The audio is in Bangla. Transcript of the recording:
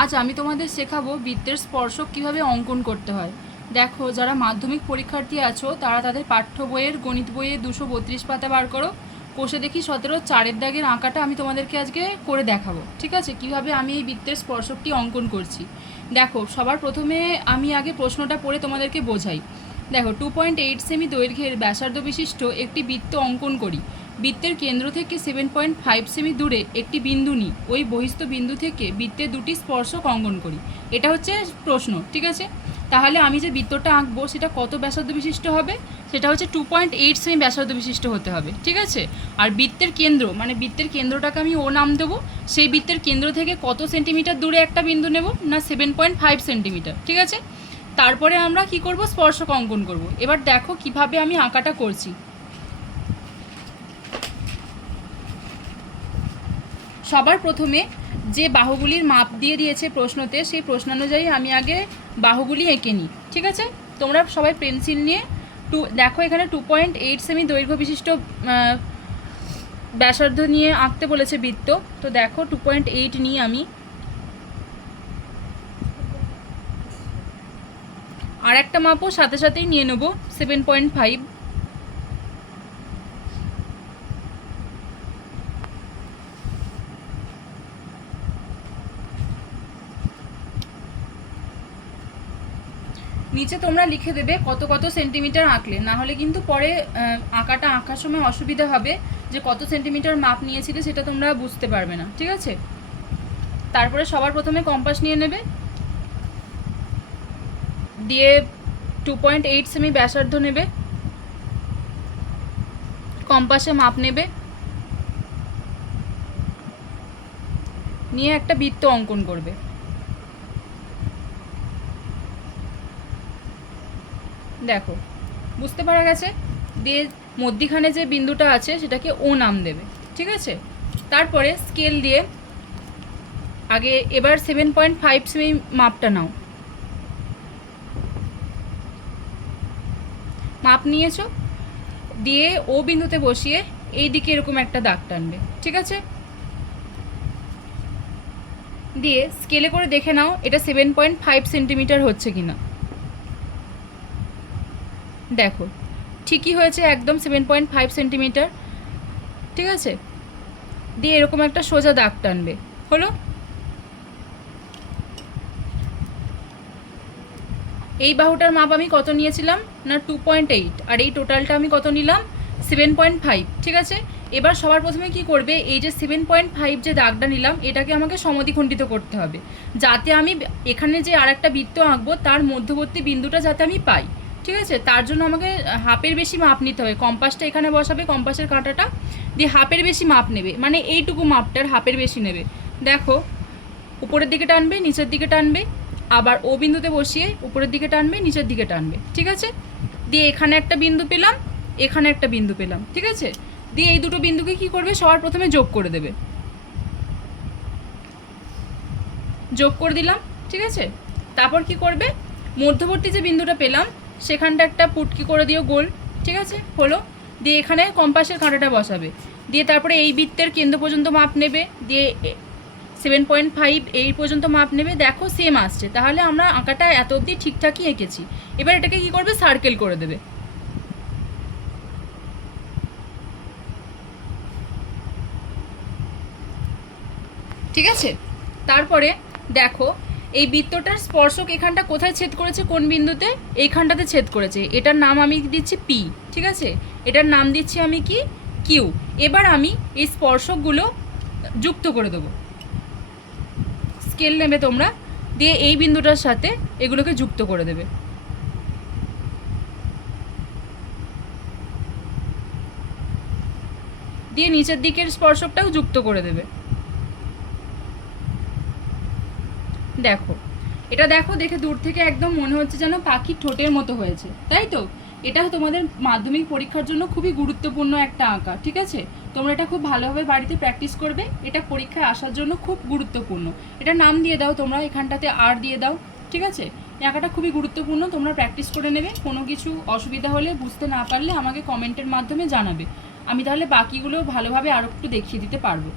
আজ আমি তোমাদের শেখাবো বৃত্তের স্পর্শক কিভাবে অঙ্কন করতে হয়। দেখো, যারা মাধ্যমিক পরীক্ষার্থী আছো তারা তাদের পাঠ্য বইয়ের গণিত বইয়ে 232 পাতা বার করো। কোষে দেখি 17 চারের দাগের আঁকাটা আমি তোমাদেরকে আজকে করে দেখাবো। ঠিক আছে, কিভাবে আমি এই বৃত্তের স্পর্শকটি অঙ্কন করছি। দেখো, সবার প্রথমে আমি আগে প্রশ্নটা পড়ে তোমাদেরকে বোঝাই। দেখো, 2.8 সেমি দৈর্ঘ্যের ব্যাসার্ধ বিশিষ্ট একটি বৃত্ত অঙ্কন করি। বৃত্তের কেন্দ্র থেকে 7.5 সেমি দূরে একটি বিন্দু নিই। ওই বহিস্থ বিন্দু থেকে বৃত্তের দুটি স্পর্শক অঙ্কন করি। এটা হচ্ছে প্রশ্ন। ঠিক আছে, তাহলে আমি যে বৃত্তটা আঁকবো সেটা কত ব্যাসার্ধ বিশিষ্ট হবে? সেটা হচ্ছে 2.8 সেমি ব্যাসার্ধ বিশিষ্ট হতে হবে। ঠিক আছে, আর বৃত্তের কেন্দ্র মানে বৃত্তের কেন্দ্রটাকে আমি ও নাম দেবো। সেই বৃত্তের কেন্দ্র থেকে কত সেন্টিমিটার দূরে একটা বিন্দু নেব না 7.5 সেন্টিমিটার। ঠিক আছে, তারপরে আমরা কি করব, স্পর্শক অঙ্কন করব। এবার দেখো কিভাবে আমি আঁকাটা করছি। সবার প্রথমে যে বাহুগুলির মাপ দিয়ে দিয়েছে প্রশ্নতে, সেই প্রশ্নানুযায়ী আমি আগে বাহুগুলি এঁকে নিই। ঠিক আছে, তোমরা সবাই পেন্সিল নিয়ে দেখো, এখানে 2.8 সেমি দৈর্ঘ্য বিশিষ্ট ব্যাসার্ধ নিয়ে আঁকতে বলেছে বৃত্ত। তো দেখো 2.8 নিয়ে আমি আর একটা মাপও সাথে সাথেই নিয়ে নেব 7.5। নিচে তোমরা লিখে দেবে কত কত সেন্টিমিটার আঁকলে, না হলে কিন্তু পরে আঁকাটা আঁকার সময় অসুবিধা হবে, যে কত সেন্টিমিটার মাপ নিয়েছিলে সেটা তোমরা বুঝতে পারবে না। ঠিক আছে, তারপরে সবার প্রথমে কম্পাস নিয়ে নেবে, দিয়ে 2.8 সেমি ব্যাসার্ধ নেবে, কম্পাসে মাপ নেবে, নিয়ে একটা বৃত্ত অঙ্কন করবে। দেখো, বুঝতে পারা গেছে? দিয়ে মধ্যিখানে যে বিন্দুটা আছে সেটাকে ও নাম দেবে। ঠিক আছে, তারপরে স্কেল দিয়ে আগে এবার 7.5 সেমি মাপটা নাও। মাপ নিয়েছো, দিয়ে ও বিন্দুতে বসিয়ে এই দিকে এরকম একটা দাগ টানবে। ঠিক আছে, দিয়ে স্কেলে করে দেখে নাও এটা 7.5 সেন্টিমিটার হচ্ছে কিনা। দেখো, ঠিকই হয়েছে, একদম 7.5 সেন্টিমিটার। ঠিক আছে, দিয়ে এরকম একটা সোজা দাগ টানবে। হলো, এই বাহুটার মাপ আমি কত নিয়েছিলাম না 2.8, আর এই টোটালটা আমি কত নিলাম 7.5। ঠিক আছে, এবার সবার প্রথমে কি করবে, এই যে 7.5 যে দাগটা নিলাম এটাকে আমাকে সমদ্বিখণ্ডিত করতে হবে, যাতে আমি এখানে যে আর একটা বৃত্ত আঁকবো তার মধ্যবর্তী বিন্দুটা যাতে আমি পাই। ঠিক আছে, তার জন্য আমাকে হাফের বেশি মাপ নিতে হবে। কম্পাসটা এখানে বসাবে, কম্পাসের কাঁটাটা দিয়ে হাফের বেশি মাপ নেবে, মানে এইটুকু মাপটার হাফের বেশি নেবে। দেখো, উপরের দিকে টানবে, নিচের দিকে টানবে, আবার ও বিন্দুতে বসিয়ে উপরের দিকে টানবে, নিচের দিকে টানবে। ঠিক আছে, দিয়ে এখানে একটা বিন্দু পেলাম, এখানে একটা বিন্দু পেলাম। ঠিক আছে, দিয়ে এই দুটো বিন্দুকে কি করবে, সবার প্রথমে যোগ করে দেবে। যোগ করে দিলাম। ঠিক আছে, তারপর কি করবে, মধ্যবর্তী যে বিন্দুটা পেলাম সেখানটা একটা পুটকি করে দিও গোল। ঠিক আছে, হলো, দিয়ে এখানে কম্পাসের কাঁটাটা বসাবে, দিয়ে তারপরে এই বৃত্তের কেন্দ্র পর্যন্ত মাপ নেবে, দিয়ে 7.5 এই পর্যন্ত মাপ নেবে। দেখো সেম আসছে, তাহলে আমরা আঁকাটা এত অবধি ঠিকঠাকই এঁকেছি। এবার এটাকে কি করবে, সার্কেল করে দেবে। ঠিক আছে, তারপরে দেখো এই বৃত্তটার স্পর্শক এখানটা কোথায় ছেদ করেছে, কোন বিন্দুতে, এইখানটাতে ছেদ করেছে। এটার নাম আমি দিচ্ছি পি। ঠিক আছে, এটার নাম দিচ্ছি আমি কি, কিউ। এবার আমি এই স্পর্শকগুলো যুক্ত করে দেবো। স্কেল নেবে তোমরা, দিয়ে এই বিন্দুটার সাথে এগুলোকে যুক্ত করে দেবে। দিয়ে নিচের দিকের স্পর্শকটাও যুক্ত করে দেবে। দেখো, এটা দেখো, দেখে দূর থেকে একদম মনে হচ্ছে যেন পাখির ঠোঁটের মতো হয়েছে, তাই তো? এটাও তোমাদের মাধ্যমিক পরীক্ষার জন্য খুবই গুরুত্বপূর্ণ একটা আঁকা। ঠিক আছে, তোমরা এটা খুব ভালোভাবে বাড়িতে প্র্যাকটিস করবে, এটা পরীক্ষায় আসার জন্য খুব গুরুত্বপূর্ণ। এটা নাম দিয়ে দাও তোমরা, এখানটাতে আর দিয়ে দাও। ঠিক আছে, এই আঁকাটা খুবই গুরুত্বপূর্ণ, তোমরা প্র্যাকটিস করে নেবে। কোনো কিছু অসুবিধা হলে, বুঝতে না পারলে আমাকে কমেন্টের মাধ্যমে জানাবে, আমি তাহলে বাকিগুলো ভালোভাবে আরও একটু দেখিয়ে দিতে পারবো।